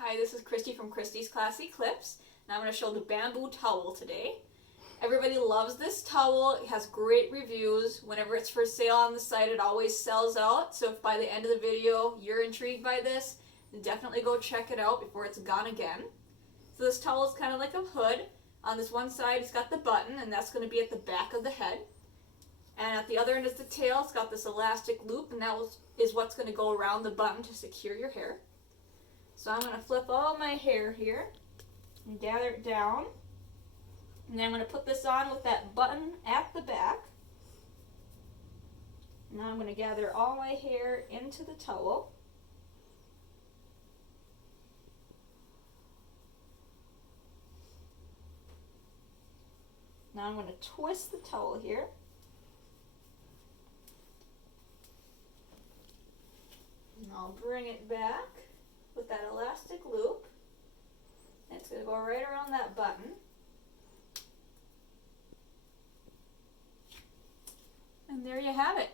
Hi, this is Christy from Christy's Classy Clips, and I'm going to show the bamboo towel today. Everybody loves this towel. It has great reviews. Whenever it's for sale on the site, it always sells out. So if by the end of the video you're intrigued by this, then definitely go check it out before it's gone again. So this towel is kind of like a hood. On this one side it's got the button, and that's going to be at the back of the head. And at the other end is the tail. It's got this elastic loop, and that is what's going to go around the button to secure your hair. So I'm going to flip all my hair here and gather it down. And then I'm going to put this on with that button at the back. Now I'm going to gather all my hair into the towel. Now I'm going to twist the towel here. And I'll bring it back with that elastic loop. And it's going to go right around that button. And there you have it.